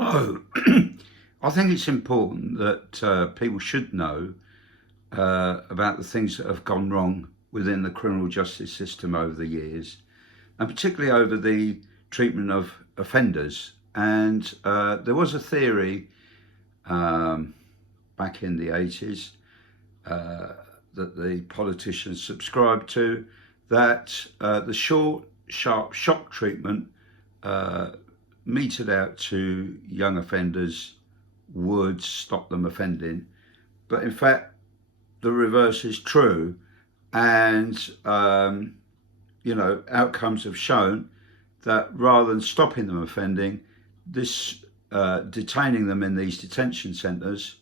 Hello. I think it's important that people should know about the things that have gone wrong within the criminal justice system over the years, and particularly over the treatment of offenders. And there was a theory um, back in the 80s that the politicians subscribed to, that the short, sharp shock treatment uh, meted out to young offenders would stop them offending. But in fact, the reverse is true. And, outcomes have shown that rather than stopping them offending, this detaining them in these detention centres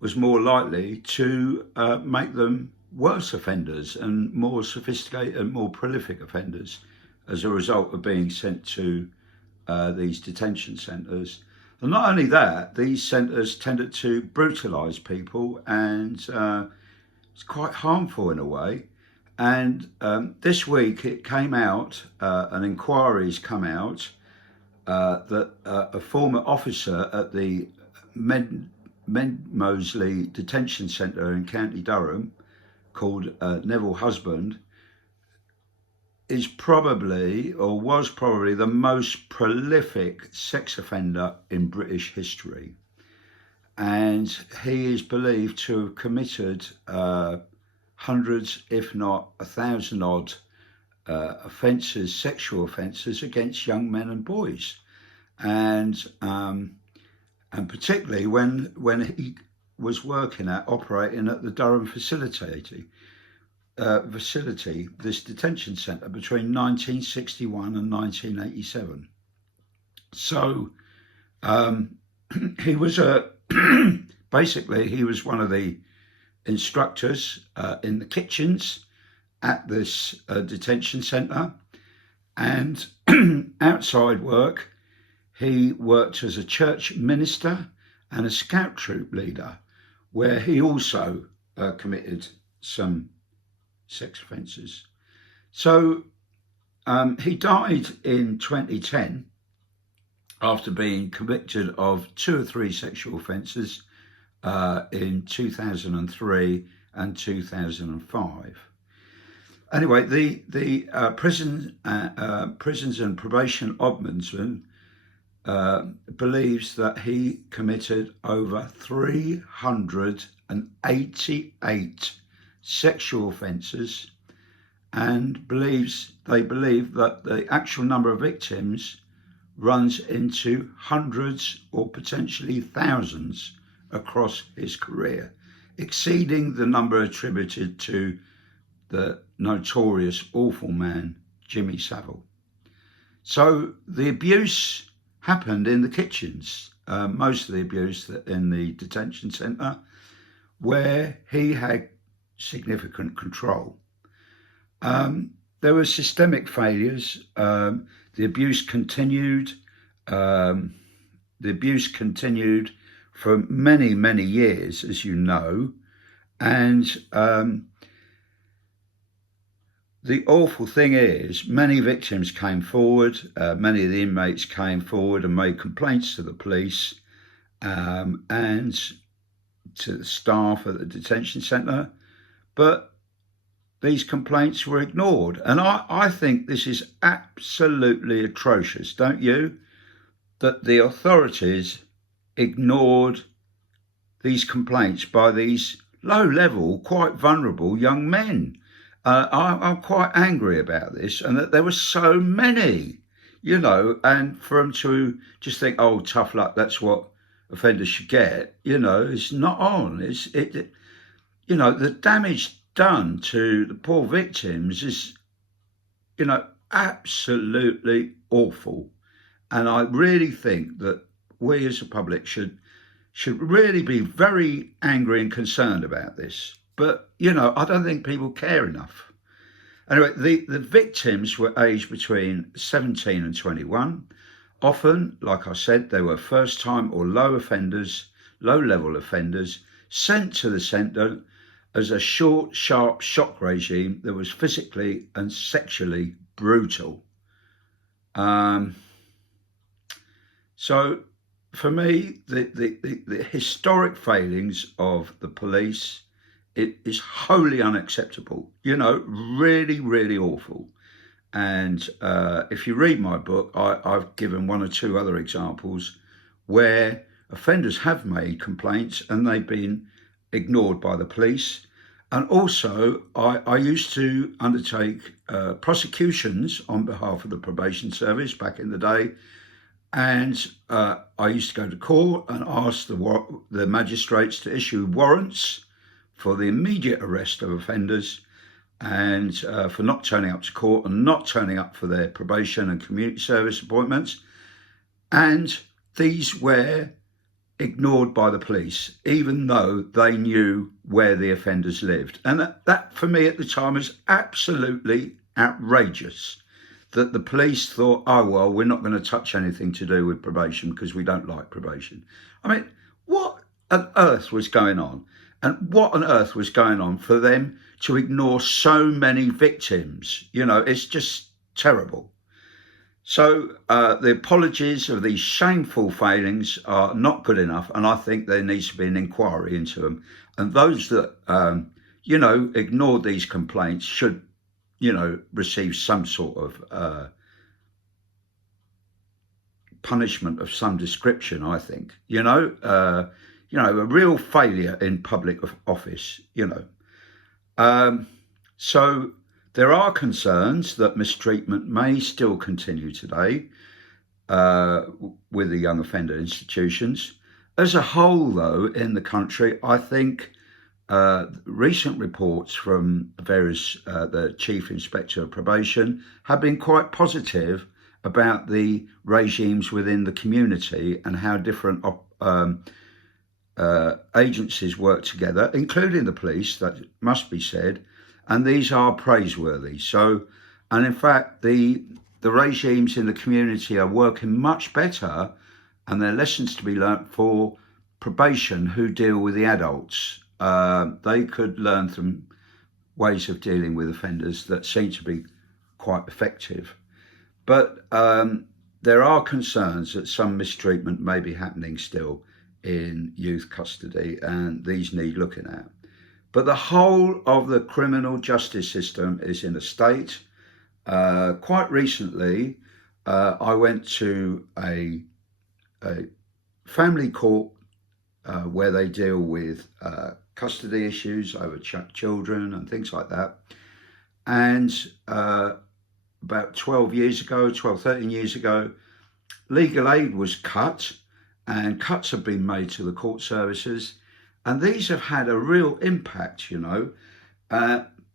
was more likely to make them worse offenders and more sophisticated and more prolific offenders as a result of being sent to these detention centres. And not only that, these centres tended to brutalise people, and it's quite harmful in a way. And this week it came out, an inquiry's come out, that a former officer at the Mosley Detention Centre in County Durham, called Neville Husband, is probably, or was probably, the most prolific sex offender in British history. And he is believed to have committed hundreds, if not 1,000 odd offences, sexual offences against young men and boys. And particularly when he was operating at the Durham facility, this detention centre, between 1961 and 1987. So he was basically he was one of the instructors in the kitchens at this detention centre, and outside work he worked as a church minister and a scout troop leader, where he also committed some sex offences. So he died in 2010 after being convicted of 2 or 3 sexual offences in 2003 and 2005. Anyway, the Prisons and Probation Ombudsman believes that he committed over 388 sexual offences, and they believe that the actual number of victims runs into hundreds or potentially thousands across his career, exceeding the number attributed to the notorious awful man Jimmy Savile. So the abuse happened in the kitchens, most of the abuse in the detention centre, where he had significant control. There were systemic failures. The abuse continued. For many, many years, as you know. And the awful thing is, many victims came forward, many of the inmates came forward and made complaints to the police and to the staff at the detention centre, but these complaints were ignored. And I think this is absolutely atrocious, don't you? That the authorities ignored these complaints by these low-level, quite vulnerable young men. I'm quite angry about this, and that there were so many, and for them to just think, oh, tough luck, that's what offenders should get, it's not on. The damage done to the poor victims is, absolutely awful. And I really think that we as a public should really be very angry and concerned about this. But, I don't think people care enough. Anyway, the victims were aged between 17 and 21. Often, like I said, they were first-time or low-level offenders, sent to the centre as a short, sharp shock regime that was physically and sexually brutal. So for me, the historic failings of the police, it is wholly unacceptable. Really, really awful. And if you read my book, I've given one or two other examples where offenders have made complaints and they've been ignored by the police. And also, I used to undertake prosecutions on behalf of the probation service back in the day. And I used to go to court and ask the magistrates to issue warrants for the immediate arrest of offenders and for not turning up to court and not turning up for their probation and community service appointments. And these were ignored by the police, even though they knew where the offenders lived. And that for me at the time was absolutely outrageous, that the police thought, oh, well, we're not going to touch anything to do with probation because we don't like probation. I mean, what on earth was going on? And what on earth was going on for them to ignore so many victims? It's just terrible. So the apologies of these shameful failings are not good enough, and I think there needs to be an inquiry into them. And those that, ignored these complaints should, receive some sort of punishment of some description, I think. A real failure in public office, So there are concerns that mistreatment may still continue today with the young offender institutions. As a whole, though, in the country, I think recent reports from the Chief Inspector of Probation have been quite positive about the regimes within the community and how different agencies work together, including the police, that must be said. And these are praiseworthy. And in fact, the regimes in the community are working much better, and there are lessons to be learnt for probation who deal with the adults. They could learn from ways of dealing with offenders that seem to be quite effective. But there are concerns that some mistreatment may be happening still in youth custody, and these need looking at. But the whole of the criminal justice system is in a state. Quite recently, I went to a family court where they deal with custody issues over children and things like that. And about 13 years ago, legal aid was cut, and cuts have been made to the court services. And these have had a real impact,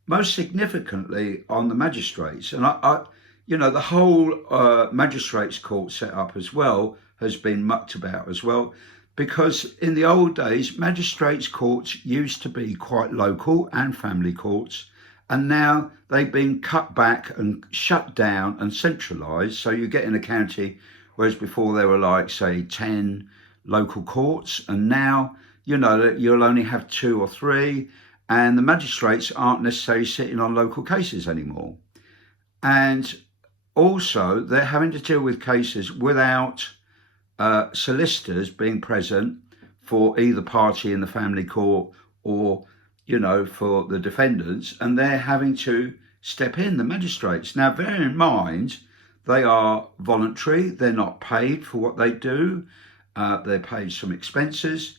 most significantly on the magistrates. And the whole magistrates court set up as well has been mucked about as well, because in the old days, magistrates courts used to be quite local and family courts, and now they've been cut back and shut down and centralised. So you get in a county, whereas before there were like, say, 10 local courts, and now you'll only have 2 or 3, and the magistrates aren't necessarily sitting on local cases anymore. And also, they're having to deal with cases without solicitors being present for either party in the family court or, for the defendants, and they're having to step in, the magistrates. Now, bear in mind, they are voluntary, they're not paid for what they do, they're paid some expenses.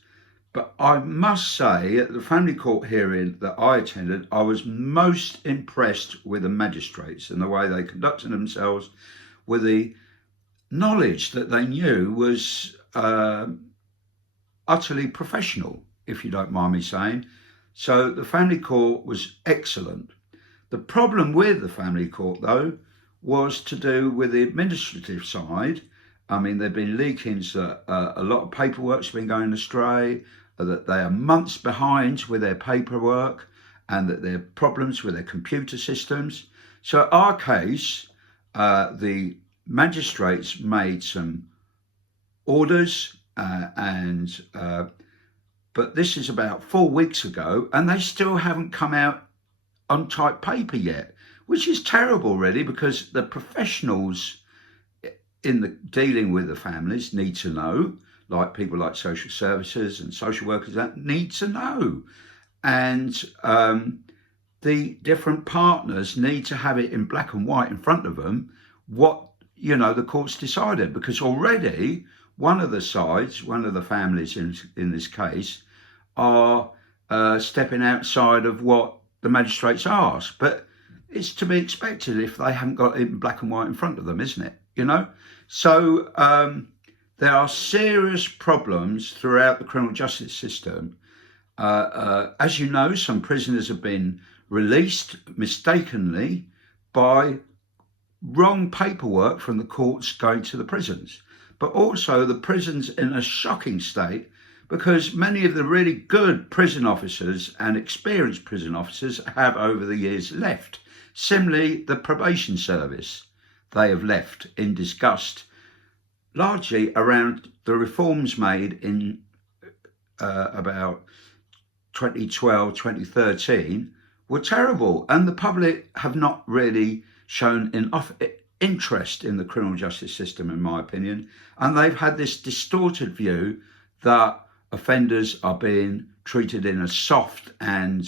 But I must say, at the family court hearing that I attended, I was most impressed with the magistrates and the way they conducted themselves, with the knowledge that they knew was utterly professional, if you don't mind me saying. So the family court was excellent. The problem with the family court, though, was to do with the administrative side. I mean, there've been leakings that a lot of paperwork's been going astray, that they are months behind with their paperwork, and that there are problems with their computer systems. So our case, the magistrates made some orders, but this is about 4 weeks ago, and they still haven't come out on type paper yet, which is terrible, really, because the professionals in the dealing with the families need to know. like people like social services and social workers that need to know. And the different partners need to have it in black and white in front of them what the court's decided, because already one of the sides, one of the families in this case, are stepping outside of what the magistrates asked. But it's to be expected if they haven't got it in black and white in front of them, isn't it? So there are serious problems throughout the criminal justice system. As you know, some prisoners have been released mistakenly by wrong paperwork from the courts going to the prisons. But also the prisons in a shocking state, because many of the really good prison officers and experienced prison officers have over the years left. Similarly, the probation service, they have left in disgust, largely around the reforms made in about 2012, 2013 were terrible. And the public have not really shown enough interest in the criminal justice system, in my opinion. And they've had this distorted view that offenders are being treated in a soft and,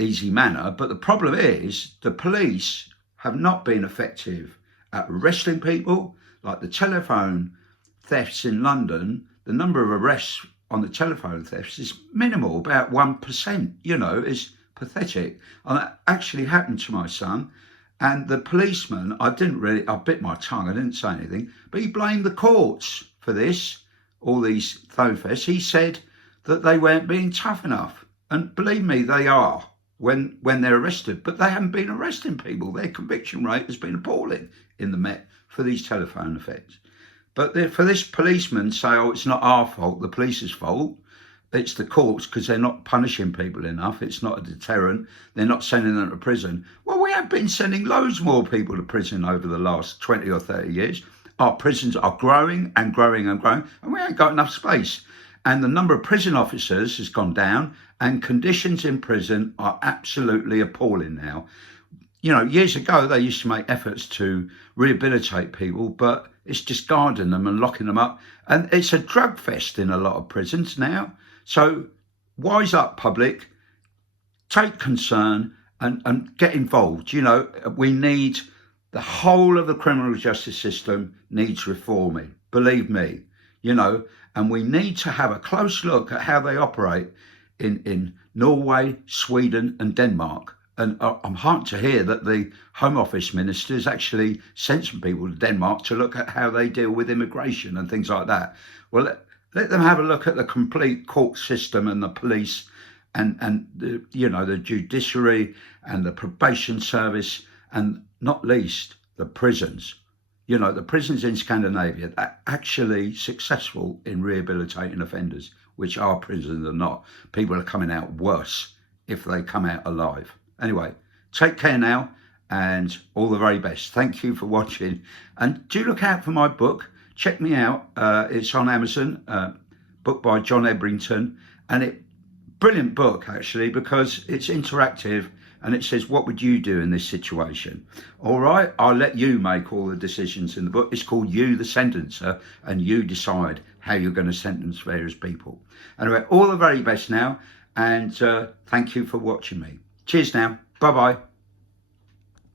easy manner. But the problem is the police have not been effective at arresting people. Like the telephone thefts in London, the number of arrests on the telephone thefts is minimal, about 1%, is pathetic. And that actually happened to my son. And the policeman, I bit my tongue, I didn't say anything, but he blamed the courts for this, all these phone thefts. He said that they weren't being tough enough. And believe me, they are when they're arrested, but they haven't been arresting people. Their conviction rate has been appalling in the Met for these telephone thefts. But for this policeman say, it's not our fault, the police's fault, it's the courts because they're not punishing people enough, it's not a deterrent, they're not sending them to prison. Well, we have been sending loads more people to prison over the last 20 or 30 years. Our prisons are growing and growing and growing, and we ain't got enough space. And the number of prison officers has gone down, and conditions in prison are absolutely appalling now. Years ago, they used to make efforts to rehabilitate people, but it's discarding them and locking them up. And it's a drug fest in a lot of prisons now. So wise up, public, take concern and get involved. We need, the whole of the criminal justice system needs reforming, believe me, and we need to have a close look at how they operate in Norway, Sweden and Denmark. And I'm heartened to hear that the Home Office ministers actually sent some people to Denmark to look at how they deal with immigration and things like that. Well, let them have a look at the complete court system and the police and the judiciary and the probation service, and not least the prisons. The prisons in Scandinavia are actually successful in rehabilitating offenders, which our prisons are not. People are coming out worse if they come out alive. Anyway, take care now and all the very best. Thank you for watching. And do look out for my book. Check me out. It's on Amazon, book by John Ebrington. And brilliant book, actually, because it's interactive and it says, what would you do in this situation? All right, I'll let you make all the decisions in the book. It's called You, the Sentencer, and you decide how you're going to sentence various people. Anyway, all the very best now. And thank you for watching me. Cheers now. Bye-bye.